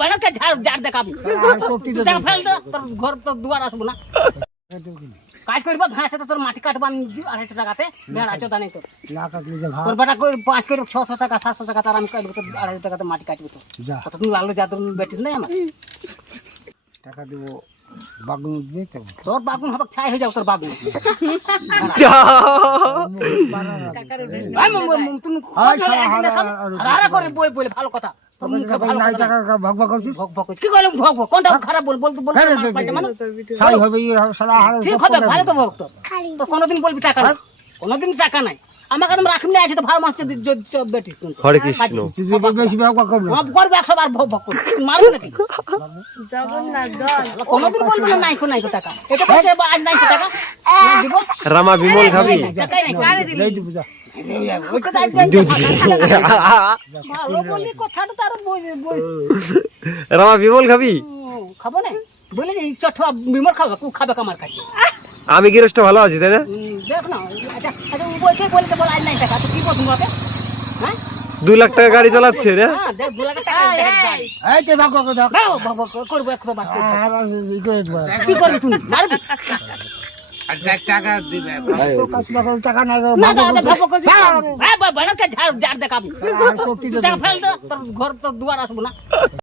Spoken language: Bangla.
বাড়াকে ঝাড় দেখাবি দেখ ফেল দে তোর ঘর তোর দুয়ার আসবো না কাজ করবো ভেড়া সাথে তোর মাটি কাটবো আমি 250 টাকাতে ভেড়া চোদা নেই তোর তোর বেটা করে 5 করে 600 টাকা 700 টাকা তার আমি কাটবো তোর 250 টাকাতে মাটি কাটবো তো কত তুমি লালু যাদব বেটিস নাই আমার টাকা দিব বাগুন দিয়ে তোর বাগুন হবে ছাই হয়ে যাও তোর বাগুন তুমি করে বলে ভালো কথা কি করলাম কোনটা খারাপ বল বলতে বল ঠিক হবে ভালো তো ভক্ত তোর কোনোদিন বলবি টাকা নাই কোনোদিন টাকা নাই আমাকে তুমি রাখবি না আছে তো ভালো মাছ বেটিস হরে কৃষ্ণ করবে 100 বার ভক ভক মারবে নাকি কোনোদিন বলবি না নাইকো নাইকো টাকা এটা বলতে আজ নাইকো টাকা দিব রামা বিমল খাবি টাকাই নাই আরে দিলে ওইটা দাই ভালো বলি কথাটা তার রামা বিমল খাবি খাবো না বলে যে ইচ্ছা বিমল খাবে কু খাবে কামার কাছে আমি গিরষ্ট ভালো আছি তাই না দেখ না আচ্ছা আচ্ছা ওইটাই বলতে বল আজ নাই টাকা তো কি বলবো বাপে হ্যাঁ 2 লাখ টাকা গাড়ি চালাচ্ছে রে হ্যাঁ দেখ 2 লাখ টাকা এই যে ভাগ করে দাও দাও বাবা করব 100 বার কি করবি তুই মারবি টাকা দিবে টাকা নাই না দাদা ভাব করছিস হ্যাঁ বাড়াকে ঝাড় দেখাবি দেখ ফেল দে তোর ঘর তোর দুয়ার আসবো না